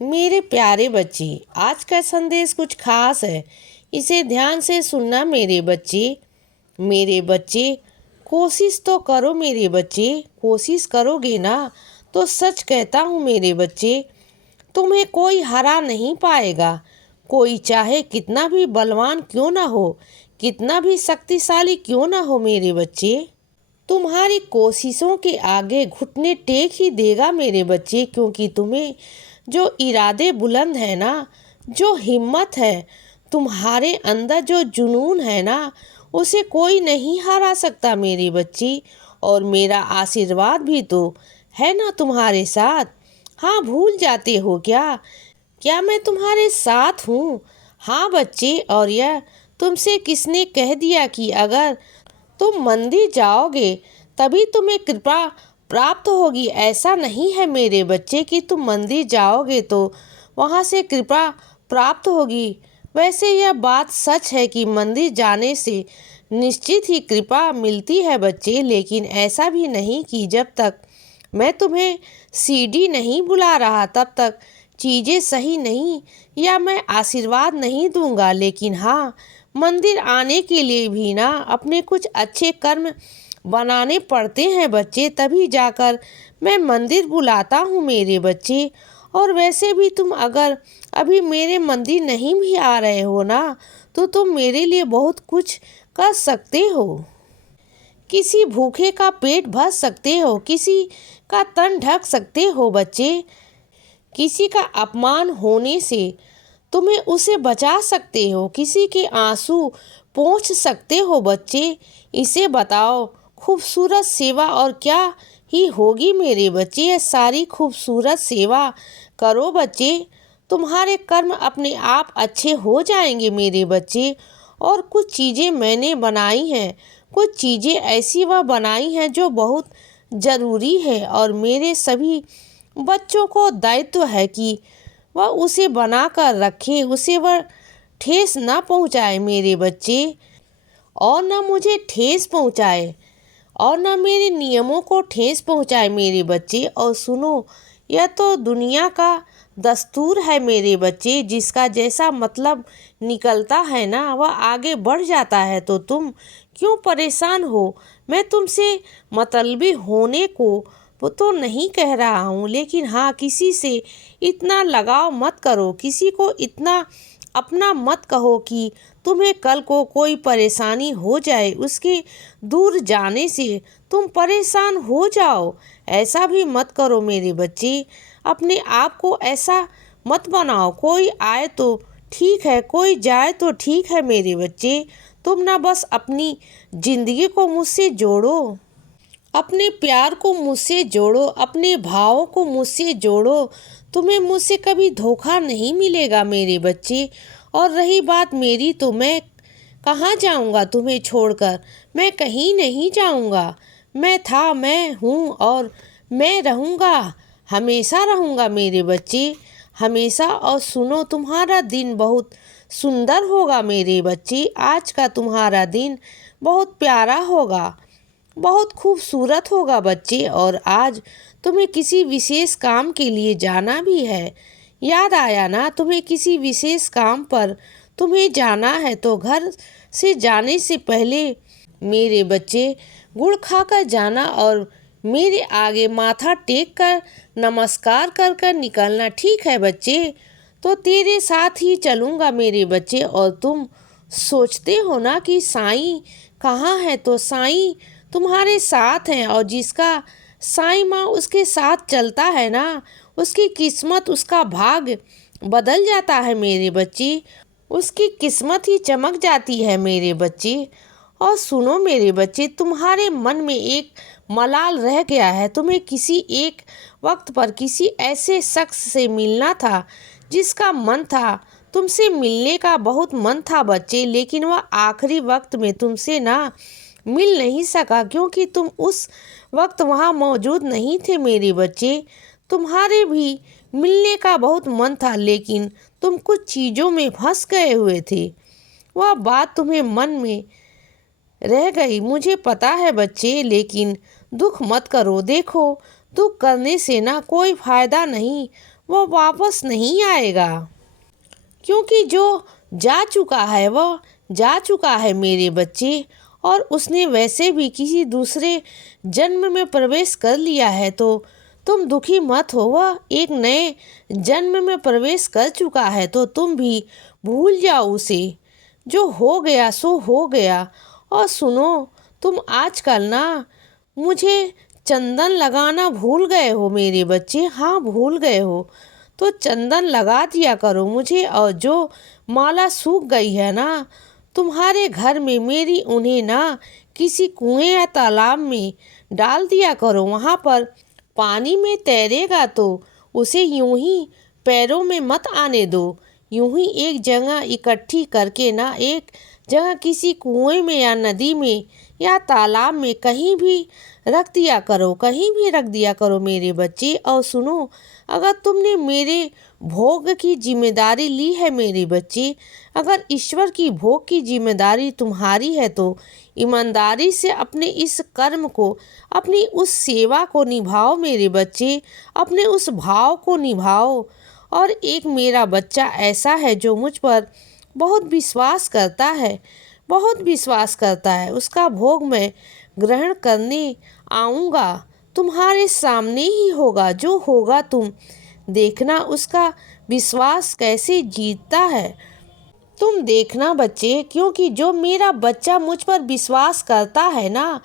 मेरे प्यारे बच्चे, आज का संदेश कुछ खास है। इसे ध्यान से सुनना मेरे बच्चे। मेरे बच्चे, कोशिश तो करो मेरे बच्चे। कोशिश करोगे ना तो सच कहता हूँ मेरे बच्चे, तुम्हें कोई हरा नहीं पाएगा। कोई चाहे कितना भी बलवान क्यों ना हो, कितना भी शक्तिशाली क्यों ना हो मेरे बच्चे, तुम्हारी कोशिशों के आगे घुटने टेक ही देगा मेरे बच्चे। क्योंकि तुम्हें जो इरादे बुलंद है ना, जो हिम्मत है, तुम्हारे अंदर जो जुनून है ना, उसे कोई नहीं हरा सकता मेरे बच्चे। और मेरा आशीर्वाद भी तो है ना तुम्हारे साथ। हाँ, भूल जाते हो क्या? क्या मैं तुम्हारे साथ हूँ? हाँ बच्चे, और यह तुमसे किसने कह दिया कि अगर तुम मंदिर जाओगे तभी तुम्हें कृपा प्राप्त होगी? ऐसा नहीं है मेरे बच्चे कि तुम मंदिर जाओगे तो वहाँ से कृपा प्राप्त होगी। वैसे यह बात सच है कि मंदिर जाने से निश्चित ही कृपा मिलती है बच्चे, लेकिन ऐसा भी नहीं कि जब तक मैं तुम्हें सीढ़ी नहीं बुला रहा तब तक चीज़ें सही नहीं, या मैं आशीर्वाद नहीं दूंगा। लेकिन हाँ, मंदिर आने के लिए भी ना अपने कुछ अच्छे कर्म बनाने पड़ते हैं बच्चे, तभी जाकर मैं मंदिर बुलाता हूँ मेरे बच्चे। और वैसे भी तुम अगर अभी मेरे मंदिर नहीं भी आ रहे हो ना, तो तुम मेरे लिए बहुत कुछ कर सकते हो। किसी भूखे का पेट भर सकते हो, किसी का तन ढक सकते हो बच्चे, किसी का अपमान होने से तुम्हें उसे बचा सकते हो, किसी के आंसू पोंछ सकते हो बच्चे। इसे बताओ, खूबसूरत सेवा और क्या ही होगी मेरे बच्चे। ये सारी खूबसूरत सेवा करो बच्चे, तुम्हारे कर्म अपने आप अच्छे हो जाएंगे मेरे बच्चे। और कुछ चीज़ें मैंने बनाई हैं, कुछ चीज़ें ऐसी वह बनाई हैं जो बहुत ज़रूरी है, और मेरे सभी बच्चों को दायित्व है कि वह उसे बना कर रखे, उसे वह ठेस ना पहुँचाए मेरे बच्चे, और न मुझे ठेस पहुँचाए, और न मेरे नियमों को ठेस पहुँचाए मेरे बच्चे। और सुनो, यह तो दुनिया का दस्तूर है मेरे बच्चे, जिसका जैसा मतलब निकलता है ना वह आगे बढ़ जाता है। तो तुम क्यों परेशान हो? मैं तुमसे मतलबी होने को वो तो नहीं कह रहा हूँ, लेकिन हाँ, किसी से इतना लगाव मत करो, किसी को इतना अपना मत कहो कि तुम्हें कल को कोई परेशानी हो जाए, उसके दूर जाने से तुम परेशान हो जाओ। ऐसा भी मत करो मेरे बच्चे, अपने आप को ऐसा मत बनाओ। कोई आए तो ठीक है, कोई जाए तो ठीक है मेरे बच्चे। तुम ना बस अपनी जिंदगी को मुझसे जोड़ो, अपने प्यार को मुझसे जोड़ो, अपने भावों को मुझसे जोड़ो। तुम्हें मुझसे कभी धोखा नहीं मिलेगा मेरे बच्चे। और रही बात मेरी, तो मैं कहाँ जाऊँगा तुम्हें छोड़कर? मैं कहीं नहीं जाऊँगा। मैं था, मैं हूँ, और मैं रहूँगा, हमेशा रहूँगा मेरे बच्चे, हमेशा। और सुनो, तुम्हारा दिन बहुत सुंदर होगा मेरे बच्चे। आज का तुम्हारा दिन बहुत प्यारा होगा, बहुत खूबसूरत होगा बच्चे। और आज तुम्हें किसी विशेष काम के लिए जाना भी है। याद आया ना, तुम्हें किसी विशेष काम पर तुम्हें जाना है, तो घर से जाने से पहले मेरे बच्चे गुड़ खाकर जाना, और मेरे आगे माथा टेक कर नमस्कार कर कर निकलना, ठीक है बच्चे? तो तेरे साथ ही चलूँगा मेरे बच्चे। और तुम सोचते हो ना कि साईं कहाँ है, तो साईं तुम्हारे साथ हैं, और जिसका साईं माँ उसके साथ चलता है ना, उसकी किस्मत, उसका भाग्य बदल जाता है मेरे बच्चे, उसकी किस्मत ही चमक जाती है मेरे बच्चे। और सुनो मेरे बच्चे, तुम्हारे मन में एक मलाल रह गया है। तुम्हें किसी एक वक्त पर किसी ऐसे शख्स से मिलना था जिसका मन था, तुमसे मिलने का बहुत मन था बच्चे, लेकिन वह आखिरी वक्त में तुमसे ना मिल नहीं सका, क्योंकि तुम उस वक्त वहाँ मौजूद नहीं थे मेरे बच्चे। तुम्हारे भी मिलने का बहुत मन था, लेकिन तुम कुछ चीज़ों में फंस गए हुए थे। वह बात तुम्हें मन में रह गई, मुझे पता है बच्चे, लेकिन दुख मत करो। देखो, दुख करने से ना कोई फायदा नहीं, वह वापस नहीं आएगा, क्योंकि जो जा चुका है वह जा चुका है मेरे बच्चे, और उसने वैसे भी किसी दूसरे जन्म में प्रवेश कर लिया है। तो तुम दुखी मत हो, वह एक नए जन्म में प्रवेश कर चुका है, तो तुम भी भूल जाओ उसे। जो हो गया सो हो गया। और सुनो, तुम आजकल ना मुझे चंदन लगाना भूल गए हो मेरे बच्चे। हाँ, भूल गए हो तो चंदन लगा दिया करो मुझे। और जो माला सूख गई है ना तुम्हारे घर में, मेरी उन्हें ना किसी कुएं या तालाब में डाल दिया करो। वहाँ पर पानी में तैरेगा तो उसे यूं ही पैरों में मत आने दो। यूं ही एक जगह इकट्ठी करके ना एक जगह किसी कुएं में या नदी में या तालाब में कहीं भी रख दिया करो, कहीं भी रख दिया करो मेरे बच्चे। और सुनो, अगर तुमने मेरे भोग की जिम्मेदारी ली है मेरे बच्चे, अगर ईश्वर की भोग की जिम्मेदारी तुम्हारी है, तो ईमानदारी से अपने इस कर्म को, अपनी उस सेवा को निभाओ मेरे बच्चे, अपने उस भाव को निभाओ। और एक मेरा बच्चा ऐसा है जो मुझ पर बहुत विश्वास करता है, बहुत विश्वास करता है। उसका भोग मैं ग्रहण करने आऊँगा, तुम्हारे सामने ही होगा। जो होगा तुम देखना उसका विश्वास कैसे जीतता है। तुम देखना बच्चे, क्योंकि जो मेरा बच्चा मुझ पर विश्वास करता है ना,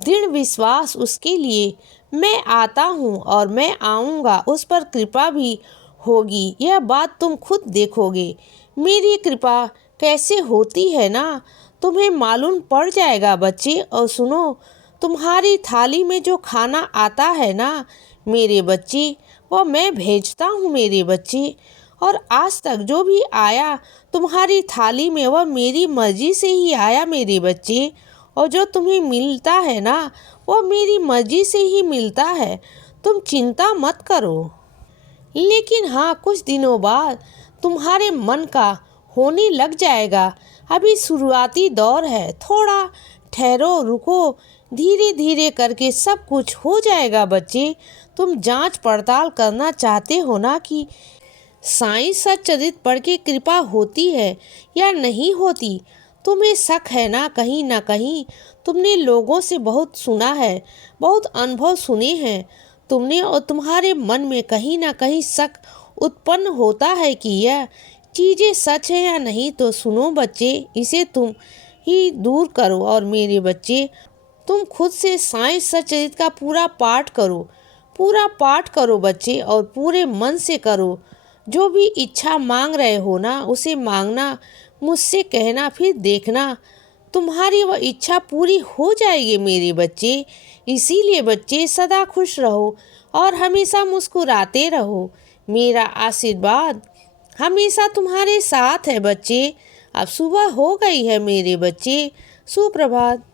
दृढ़ विश्वास उसके लिए, मैं आता हूँ और मैं आऊँगा, उस पर कृपा भी होगी। यह बात तुम खुद देखोगे मेरी कृपा कैसे होती है ना, तुम्हें मालूम पड़ जाएगा बच्चे। और सुनो, तुम्हारी थाली में जो खाना आता है ना मेरे बच्चे, वह मैं भेजता हूँ मेरे बच्चे। और आज तक जो भी आया तुम्हारी थाली में वह मेरी मर्जी से ही आया मेरे बच्चे। और जो तुम्हें मिलता है ना वह मेरी मर्जी से ही मिलता है, तुम चिंता मत करो। लेकिन हाँ, कुछ दिनों बाद तुम्हारे मन का होने लग जाएगा। अभी शुरुआती दौर है, थोड़ा ठहरो, रुको, धीरे धीरे करके सब कुछ हो जाएगा बच्चे। तुम जांच पड़ताल करना चाहते हो ना कि साईं सच्चरित्र पढ़ के कृपा होती है या नहीं होती। तुम्हें शक है ना कहीं तुमने लोगों से बहुत सुना है, बहुत अनुभव सुने हैं तुमने, और तुम्हारे मन में कहीं ना कहीं शक उत्पन्न होता है कि यह चीज़ें सच है या नहीं। तो सुनो बच्चे, इसे तुम ही दूर करो। और मेरे बच्चे, तुम खुद से साईं सच्चरित्र का पूरा पाठ करो, पूरा पाठ करो बच्चे, और पूरे मन से करो। जो भी इच्छा मांग रहे हो ना उसे मांगना, मुझसे कहना, फिर देखना तुम्हारी वह इच्छा पूरी हो जाएगी मेरे बच्चे। इसीलिए बच्चे सदा खुश रहो और हमेशा मुस्कुराते रहो। मेरा आशीर्वाद हमेशा तुम्हारे साथ है बच्चे। अब सुबह हो गई है मेरे बच्चे, सुप्रभात।